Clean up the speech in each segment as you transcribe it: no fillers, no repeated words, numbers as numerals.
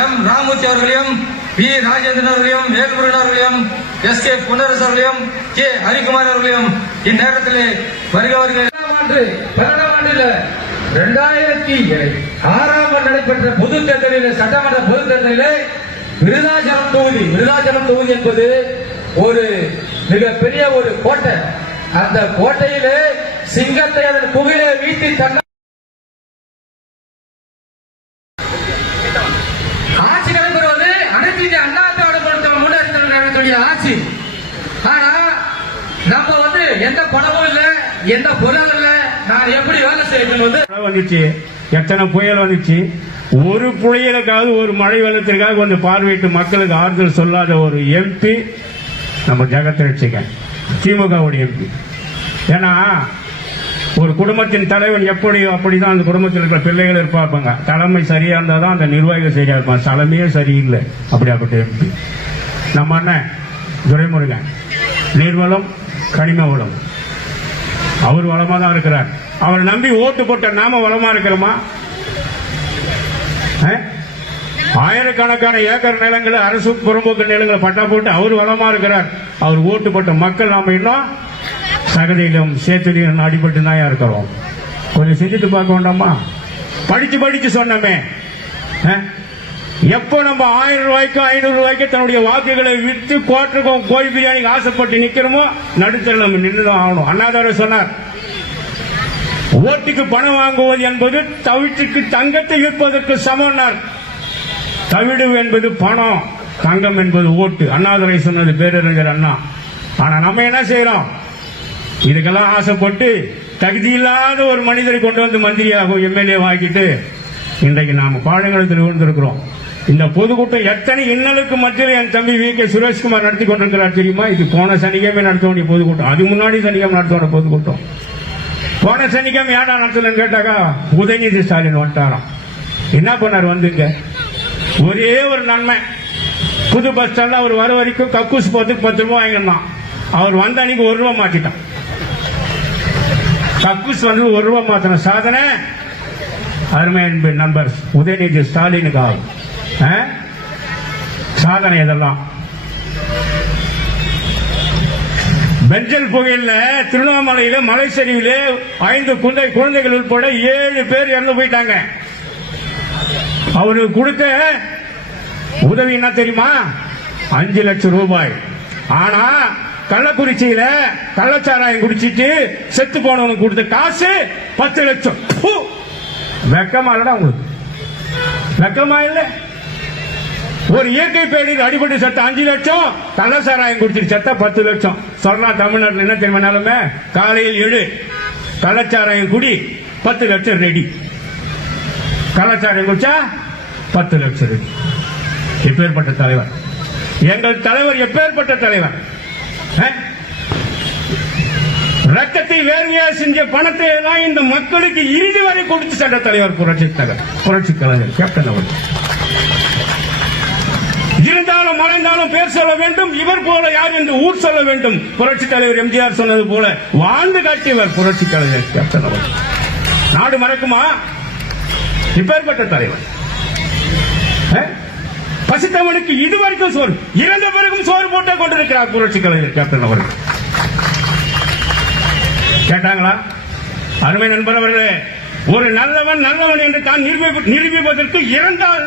M Ramurthy அவர்களையும், B Rajendran அவர்களையும், வேல்முருகன் அவர்களையும், எஸ் கே புனரசு அவர்களையும், கே ஹரிகுமார் அவர்களையும் இந்நேரத்தில் வருகிறவர்கள் 2006 நடைபெற்ற பொது தேர்தலில், சட்டமன்ற பொது தேர்தலில் விருதாச்சலம் தொகுதி என்பது ஒரு மிகப்பெரிய ஒரு கோட்டை. அந்த கோட்டையிலே சிங்கத்தை அதன் குகையிலே வீட்டி தன்ன ஆட்சி நடைபெறுவது அனைத்து இந்திய அண்ணா திராவிட முன்னேற்ற ஆட்சி. ஆனா நம்ம எந்த பணமும் இல்ல, எந்த பொருளும் இல்ல, நான் எப்படி வேலை செய்யணும் வந்துச்சு. எத்தனை புயல் வந்துச்சு. ஒரு புயலுக்காவது, ஒரு மழை வெள்ளத்திற்காக கொஞ்சம் பார்வையிட்டு மக்களுக்கு ஆறுதல் சொல்லாத ஒரு எம்பி நம்ம ஜெகத் ரட்சகன், திமுகவுடைய எம்பி. ஏன்னா ஒரு குடும்பத்தின் தலைவன் எப்படியோ அப்படிதான் அந்த குடும்பத்தில் இருக்கிற பிள்ளைகள் இருப்பாங்க. தலைமை சரியா இருந்தா தான் அந்த நிர்வாகிகள் சரியா இருப்பாங்க. தலைமையே சரியில்லை. அப்படியாப்பட்ட எம்பி நம்ம அண்ணன் துரைமுருகன். நீர்வளம், கனிம வளம், அவர் வளமா தான் இருக்கிறார். அவரை நம்பி ஓட்டு போட்ட நாம வளமா இருக்கிறோமா? ஆயிரக்கணக்கான ஏக்கர் நிலங்களை, அரசு புறம்போக்கு நிலங்களை பட்டா போட்டு அவர் வளமா இருக்கிறார். அவர் ஓட்டு போட்ட மக்கள் நாம இன்னும் சகதியிலும் சேத்துலையும் அடிபட்டு தான் இருக்கிறோம். கொஞ்சம் சிந்தித்து பார்க்க வேண்டாமா? படிச்சு சொன்னமே, எப்போ நம்ம 1000 ரூபாய்க்கு 500 ரூபாய்க்கு தன்னுடைய வாக்குகளை விற்று கோட்டருக்கும் கோழி பிரியாணிக்கு ஆசைப்பட்டு நிக்கிறோமோ, நடுத்தர நம்ம நின்றுதான் ஆகணும். அண்ணாதார சொன்னார், ஓட்டுக்கு பணம் வாங்குவது என்பது தவிட்டுக்கு தங்கத்தை விற்பதற்கு சமம். தவிடு என்பது பணம், தங்கம் என்பது ஓட்டு. அண்ணாதுரை சொன்னது பேரறிஞர் அண்ணா. ஆனா நம்ம என்ன செய்யறோம்? இதுக்கெல்லாம் ஆசைப்பட்டு தகுதி இல்லாத ஒரு மனிதரை கொண்டு வந்து மந்திரியாகவும் எம்எல்ஏ ஆக்கிட்டு இன்றைக்கு நாம பாடங்களத்தில் விழுந்திருக்கிறோம். இந்த பொதுக்கூட்டம் எத்தனை இன்னலுக்கு மத்தியில் என் தம்பி வி கே சுரேஷ்குமார் நடத்தி கொண்டிருக்கிறார் தெரியுமா? இது போன சனிக்கிழமை நடத்த வேண்டிய பொதுக்கூட்டம். அது முன்னாடி சனிக்கிழமை நடத்த வேண்டிய பொதுக்கூட்டம். போன சனிக்கிழமை யாரா நடத்தலன்னு கேட்டாக்கா உதயநிதி ஸ்டாலின் வந்துட்டாராம். என்ன பண்ணார்? வந்துங்க ஒரே ஒரு நன்மை, புது பஸ் ஸ்டாண்ட்ல அவர் வர வரைக்கும் கக்கூஸ் போறதுக்கு 10 ரூபாய் வாங்கினான். அவர் வந்த அன்னைக்கு 1 ரூபாய் மாத்திட்டான். கக்கூஸ் வந்து 1 ரூபாய் மாத்தின சாதனை அருமை நண்பர் உதயநிதி ஸ்டாலினுக்கு ஆகும். சாதனை இதெல்லாம். பெஞ்சல் புகையில திருவண்ணாமலையில மலை சரிவிலே 5 குழந்தைகள் உட்பட 7 பேர் இறந்து போயிட்டாங்க. அவருக்கு கொடுத்த உதவி என்ன தெரியுமா? 5 லட்சம் ரூபாய். ஆனா கள்ளக்குறிச்சியில கள்ளச்சாராயம் குடிச்சிட்டு செத்து போனவனுக்கு கொடுத்த காசு 10 லட்சம். வெக்கமா இல்லடா உங்களுக்கு? வெக்கமா இல்ல? ஒரு இயற்கை பேரில் அடிபட்டு செத்த 5 லட்சம், கள்ளச்சாராயம் குடிச்சிட்டு செத்த 10 லட்சம். சொல்றா தமிழ்நாட்டில் என்ன தெரியுமா நிலைமை? காலையில் எழு, கள்ளச்சாராயம் குடி, 10 லட்சம் ரெடி. கள்ளச்சாராயம் குடிச்சா 10 லட்சம் ரெடி. எப்பேற்பட்ட தலைவர் எங்கள் தலைவர்! எப்பேற்பட்ட தலைவர்! ரத்தத்தை வேர்வையா செஞ்ச பணத்தை எல்லாம் இந்த மக்களுக்கு இறுதி வரை கொடுத்து சென்ற தலைவர் புரட்சி கலைஞர் கேப்டன் அவர்கள். இருந்தாலும் மறைந்தாலும் பேர் சொல்ல வேண்டும். இவர் போல யார் என்று ஊர் சொல்ல வேண்டும். புரட்சி தலைவர் எம்ஜிஆர் சொன்னது போல வாழ்ந்து காட்டியவர் புரட்சி கலைஞர் கேப்டன் அவர்கள். நாடு மறக்குமா? இப்பேற்பட்ட தலைவர். பசித்தவனுக்கு இதுவரைக்கும் சோறு, இறந்த பிறகும் சோறு போட்டே கொண்டிருக்கிறார் புரட்சி கலைஞர் கேப்டன் அவர்கள். கேட்டாங்களா? அருமை நண்பர் அவர்களே, ஒரு நல்லவன் என்று தான் நிரூபிப்பதற்கு இறந்தால்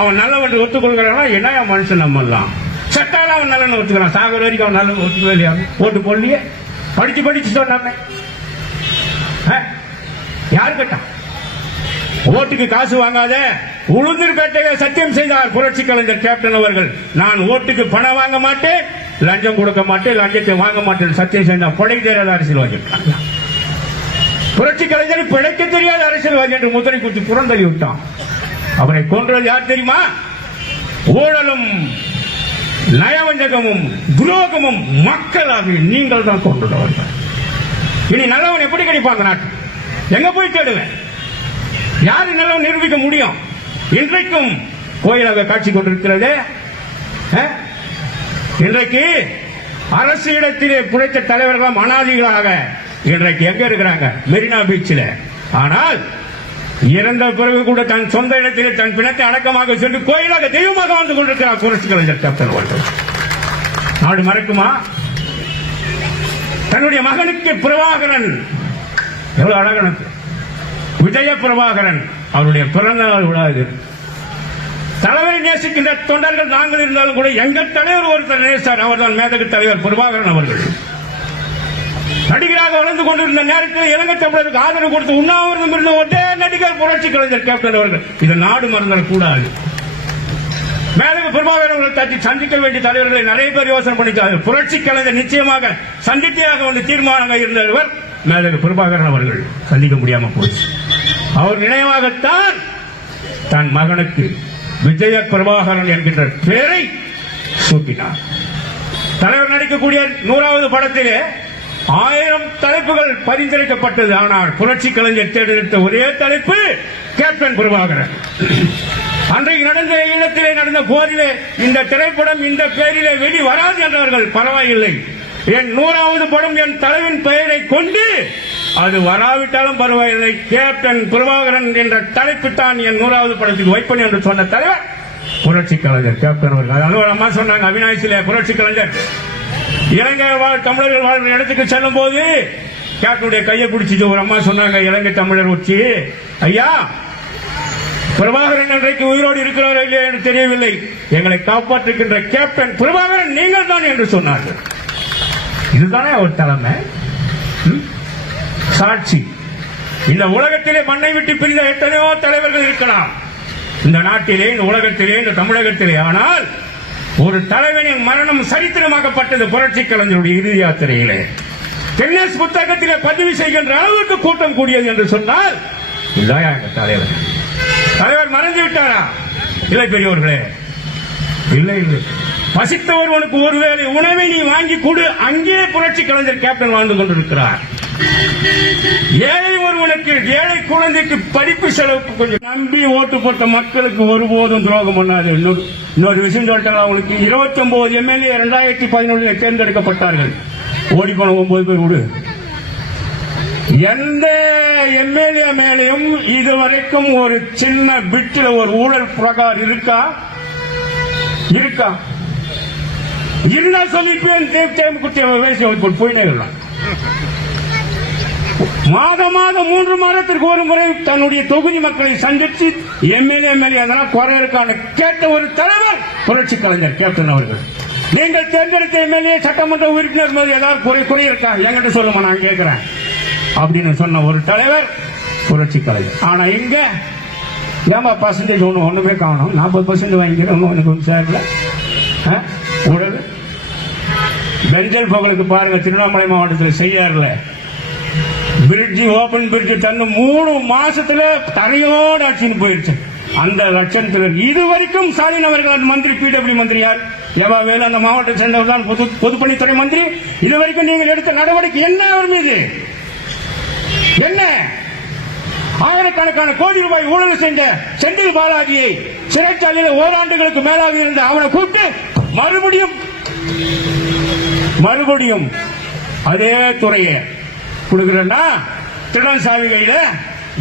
அவன் நல்லவன் ஒத்துக்கொள்கிறான். என்ன மனுஷன் நம்ம எல்லாம் சட்டால அவன் நல்லவன் ஒத்துக்கிறான். சாகர வரைக்கும் அவன் நல்லவன் ஒத்துக்கவே இல்லையா? ஓட்டு போடலையே. படிச்சு சொன்னாங்க. யாரு கேட்டான்? ஓட்டுக்கு காசு வாங்காத உளுந்தூர்பேட்டையை சத்தியம் செய்தார் புரட்சி கலைஞர் கேப்டன் அவர்கள். நான் ஓட்டுக்கு பணம் வாங்க மாட்டேன், லஞ்சம் கொடுக்க மாட்டேன், லஞ்சத்தை வாங்க மாட்டேன் சத்தியம் செய்தார். படை தெரியாத அரசியல்வாதி. புரட்சி கலைஞர் பிழைக்க தெரியாத அரசியல்வாதி என்று முத்திரை குத்தி புறந்தள்ளி விட்டான். அவரை கொன்றது யார் தெரியுமா? ஊழலும் நயவஞ்சகமும் துரோகமும் மக்களாக நீங்கள் தான் கொண்டுள்ளவர்கள். இனி நல்லவன் எப்படி கிடைப்பான் அந்த நாட்டு? எங்க போய் தேடுவேன்? யாரு நல்லவன் நிரூபிக்க முடியும்? இன்றைக்கும் கோயிலாக காட்சி கொண்டிருக்கிறது. இன்றைக்கு அரசு இடத்திலே புடைத்த தலைவர்கள் அனாதிகளாக இன்றைக்கு எங்க இருக்கிறாங்க? மெரினா பீச்சில். ஆனால் இறந்த பிறகு கூட தன் சொந்த இடத்திலே தன் பிணத்தை அடக்கமாக சென்று கோயிலாக தெய்வமாக வாழ்ந்து கொண்டிருக்கிறார் புரட்சி கலைஞர் கேப்டன் வாழ்க்கை. நாடு மறக்குமா? தன்னுடைய மகனுக்கு பிரபாகரன், எவ்வளவு அழகான விஜய பிரபாகரன், அவருடைய பிறந்த நாள் விழா இது. தலைவரை நேசிக்கின்ற தொண்டர்கள் நாங்கள் இருந்தாலும் கூட எங்கள் தலைவர் ஒருத்தர் நேசார், அவர்தான் மேதகு தலைவர் பிரபாகரன் அவர்கள். நடிகராக வளர்ந்து கொண்டிருந்த நேரத்தில் இலங்கை தமிழருக்கு ஆதரவு கொடுத்து உண்ணாவிரதம் இருந்த ஒரே நடிகர் புரட்சி கலைஞர் கேப்டன் அவர்கள். இது நாடு மறந்துடக்கூடாது. மேதகு பிரபாகரன் அவர்கள் தட்டி சந்திக்க வேண்டிய தலைவர்களை நிறைய பேர் யோசனை பண்ணிட்டார்கள். புரட்சி கலைஞர் நிச்சயமாக சந்திக்கையாக வந்து தீர்மானமாக இருந்தவர் மேதகு பிரபாகரன் அவர்கள். சந்திக்க முடியாம போச்சு. அவர் நினைவாகத்தான் தன் மகனுக்கு விஜய பிரபாகரன் என்கின்ற பெயரை சூட்டினார். தலைவர் நடிக்கக்கூடிய 100வது படத்திலே 1000 தலைப்புகள் பரிந்துரைக்கப்பட்டது. ஆனால் புரட்சி கலைஞர் தேர்ந்தெடுத்த ஒரே தலைப்பு கேப்டன் பிரபாகரன். அன்றைக்கு நடந்த இடத்திலே நடந்த போரிலே இந்த திரைப்படம் இந்த பெயரிலே வெளி வராது என்றார்கள். பரவாயில்லை, என் 100வது படம் என் தலைவன் பெயரை கொண்டு அது வராவிட்டாலும் பரவாயில்லை, கேப்டன் பிரபாகரன் என்ற தலைப்பு தான் என் 100வது படத்துக்கு வைப்பேன் என்று சொன்ன தலைவர் புரட்சி கலைஞர் கேப்டன் அவர்கள். அதனால அம்மா சொன்னாங்க, அவிநாசியிலே புரட்சி கலைஞர் இலங்கை தமிழர்கள் வாழ்ற இடத்துக்கு செல்லும் போது கேப்டனுடைய கையை பிடிச்சிட்டு ஒரு அம்மா சொன்னாங்க, இலங்கை தமிழர் உச்சி ஐயா, பிரபாகரன் இன்றைக்கு உயிரோடு இருக்கிறாரோ இல்லையா என்று தெரியவில்லை, எங்களை காப்பாற்றுகின்ற கேப்டன் பிரபாகரன் நீங்கள் தான் என்று சொன்னார்கள். இதுதானே அவர் தலைமை. சாட்சி. இந்த உலகத்திலே மண்ணை விட்டு பிரிந்த எத்தனையோ தலைவர்கள் இருக்கலாம் இந்த நாட்டிலே, இந்த உலகத்திலே, இந்த தமிழகத்திலே. ஆனால் ஒரு தலைவனின் மரணம் சரித்திரமாக்கப்பட்டது புரட்சி கலைஞருடைய இறுதி யாத்திரையிலே. கின்னஸ் புத்தகத்திலே பதிவு செய்கின்ற அளவுக்கு கூட்டம் கூடியது என்று சொன்னால் இதாயா எங்க தலைவர். தலைவர் மறைந்து விட்டாரா? இல்லை பெரியவர்களே, இல்லை இல்லை. பசித்தவர்களுக்கு ஒருவேளை உணவை நீ வாங்கி கொடு, அங்கே புரட்சி கலைஞர் கேப்டன் வாழ்ந்து கொண்டிருக்கிறார். ஏழை ஒருவனுக்கு, ஏழை குழந்தைக்கு படிப்பு செலவுக்கு கொஞ்சம் நம்பி ஓட்டு போட்ட மக்களுக்கு ஒருபோதும் துரோகம் பண்ணாது. இன்னொரு விஷயம் சொல்லிட்டாங்க, அவங்களுக்கு 29 எம்எல்ஏ 2011 தேர்ந்தெடுக்கப்பட்டார்கள். ஓடிப்போன 9 பேர் விடு. எந்த எம்எல்ஏ மேலையும் இதுவரைக்கும் ஒரு சின்ன பிட்டில் ஒரு ஊழல் பிரகார் இருக்கா? இருக்கா? இருந்தா சொல்லிட்டு போயிட்டே இருக்கலாம். மாதம் 3 மாதத்திற்கு ஒரு முறை தன்னுடைய தொகுதி மக்களை சந்தித்து எம்எல்ஏ அதெல்லாம் குறைகளுக்கான கேட்ட ஒரு தலைவர் புரட்சி கலைஞர் கேப்டன் அவர்கள். நீங்கள் தேர்ந்தெடுத்த எம்எல்ஏ சட்டமன்ற உறுப்பினர் மீது ஏதாவது குறை இருக்கா என்கிட்ட சொல்லுமா, நான் கேட்கிறேன் அப்படின்னு சொன்ன ஒரு தலைவர் புரட்சி கலைஞர். ஆனா இங்க ஏமா பர்சன்டேஜ் ஒண்ணுமே காணும், 40% வாங்கிக்கிறோம், எனக்கு சேரல ஊழல். பெஞ்சல் புகழுக்கு பாருங்க, திருவண்ணாமலை மாவட்டத்தில் செய்யாருல பிரிட்ஜ், ஓபன் பிரிட்ஜ் தந்து 3 மாசத்துல தரையோடு ஆட்சின்னு போயிருச்சு. அந்த லட்சத்தில் இதுவரைக்கும் ஸ்டாலின் அவர்கள் மந்திரி, பிடபிள்யூ மந்திரி யார்? எவா வேலு அந்த மாவட்டத்தை சேர்ந்தவர் தான் பொதுப்பணித்துறை மந்திரி. இதுவரைக்கும் நீங்கள் எடுத்த நடவடிக்கை என்ன? அவர் மீது என்ன? ஆயிரக்கணக்கான கோடி ரூபாய் ஊழல் செஞ்ச செந்தில் பாலாஜியை சிறைச்சாலையில் ஓராண்டுகளுக்கு மேலாக இருந்த அவனை கூப்பிட்டு மறுபடியும் அதே துறையை கொடுக்கிறா. திருடன் சாவி கையில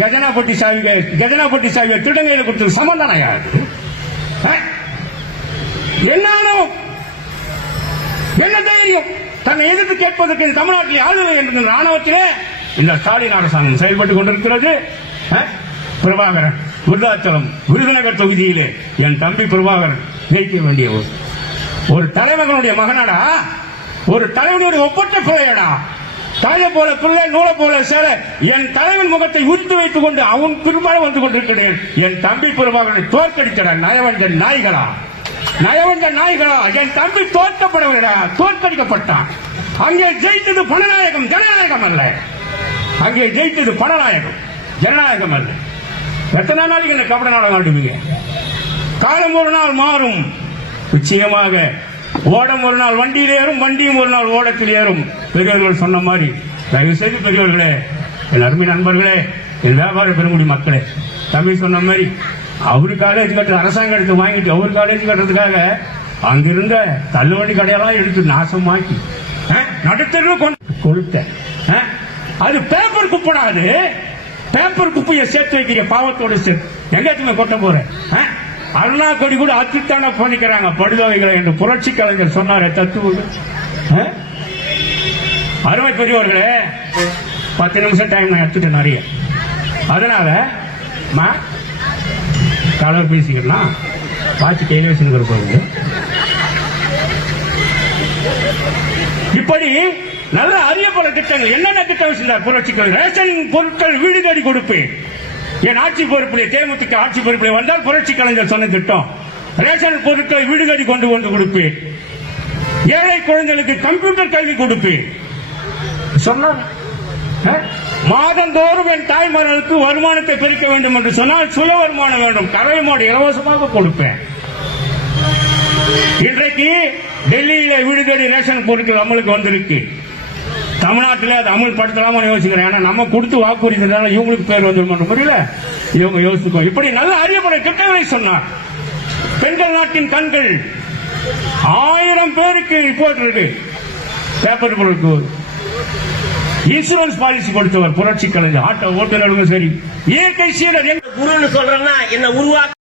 கஜனாப்பட்டி சாவியை திருடன் கையில கொடுத்து சம்பந்தம் யாரு? என்ன தைரியம் தன்னை எதிர்த்து கேட்பதற்கு தமிழ்நாட்டில் ஆளுநர் என்ற ராணுவத்திலே இந்த ஸ்டாலின் அரசாங்கம் செயல்பட்டுக் கொண்டிருக்கிறது. பிரபாகரன் விருதாச்சலம் விருதுநகர் தொகுதியிலே என் தம்பி பிரபாகரன் ஜெயிக்க வேண்டிய ஒரு தலைவர்களுடைய மகனாடா, ஒரு தலைவனுடைய ஒப்பற்ற பிள்ளையடா. தாயை போல பிள்ளை, நூலை போல சேர என் தலைவன் முகத்தை உரித்து வைத்துக் கொண்டு அவன் பின்பாடு வந்து கொண்டிருக்கிறேன். என் தம்பி பிரபாகரனை தோற்கடிக்கிறார் நயவஞ்சன் நாய்களா, நயவஞ்சன் நாய்களா. என் தம்பி தோற்கப்படவில்லை, தோற்கடிக்கப்பட்டான். அங்கே ஜெயித்தது பணநாயகம், ஜனநாயகம் அல்ல. அங்கே ஜெயித்தது பணநாயகம், ஜனநாயகம் அல்ல. எத்தனை நாளைக்கு என்ன கபட நாடகம் ஆடுவீங்க? காலம் ஒரு நாள் மாறும் நிச்சயமாக. ஓடம் ஒரு நாள் வண்டியில் ஏறும், வண்டியும் ஒரு நாள் ஓடத்தில் ஏறும். பெரியவர்கள் சொன்ன மாதிரி தயவு செய்து பெரியவர்களே, என் அருமை நண்பர்களே, என் வியாபார பெருங்குடி மக்களே, தம்பி சொன்ன மாதிரி அவரு காலேஜ் கட்டுற அரசாங்கம் எடுத்து வாங்கிட்டு அவரு காலேஜ் கட்டுறதுக்காக அங்கிருந்த தள்ளுவண்டி கடையெல்லாம் எடுத்து நாசமாக்கி நடுத்தருவு கொண்டு கொடுத்த அது பேப்பர் குப்படாது. பேப்பர் குப்பையை சேர்த்து வைக்கிற பாவத்தோட சேர்த்து எங்கேயுமே கொட்ட போறேன். அருணா கொடி கூட அத்துத்தான போதிக்கிறாங்க படுதவைகளை என்று புரட்சி கலைஞர் சொன்னாரே தத்துவம். அருமை பெரியவர்களே, 10 நிமிஷம் டைம் நான் எடுத்துட்டேன் நிறைய. அதனால கலர் பேசிக்கலாம் வாட்சி கையில வச்சுருக்க. இப்படி நல்ல அரிய பல திட்டங்கள் என்னென்ன திட்டம் வச்சிருந்தார் புரட்சி கலைஞர்? ரேஷன் பொருட்கள் வீடு தேடி கொடுப்பேன். என் ஆட்சி பொறுப்பிலே தேமுதிக ஆட்சி பொறுப்பிலே வந்தால் புரட்சி கலைஞர் சொன்ன திட்டம் ரேஷன் பொருட்களை வீடு தேடி கொண்டு வந்து கொடுப்பேன். ஏழை குழந்தைகளுக்கு கம்ப்யூட்டர் கல்வி கொடுப்பேன் சொன்னார். மாதந்தோறும் என் தாய்மார்களுக்கு வருமானத்தை பெருக்க வேண்டும் என்று சொன்னால் சுய வருமானம் வேண்டும், கறவை மாடு இலவசமாக கொடுப்பேன். இன்றைக்கு டெல்லியில வீடு தேடி ரேஷன் பொருட்கள் அமலுக்கு வந்திருக்கு. தமிழ்நாட்டில் அதை அமல்படுத்தலாமா யோசிக்கிறேன். ஏன்னா நம்ம கொடுத்து வாக்குறுதினால இவங்களுக்கு பேர் வந்துடும் புரியல, இவங்க யோசிக்கும். இப்படி நல்ல அரியமுறை திட்டங்களை சொன்னார். பெண்கள் நாட்டின் கண்கள் 1000 பேருக்கு ரிப்போர்ட் இருக்கு. பேப்பர் பொருளுக்கு இன்சூரன்ஸ் பாலிசி கொடுத்தவர் புரட்சி கலைஞர். ஆட்டோ ஓட்டுநர்களும் சரி, இயற்கை சீரர் குருன்னு சொல்றேன்னா என்ன உருவாக்க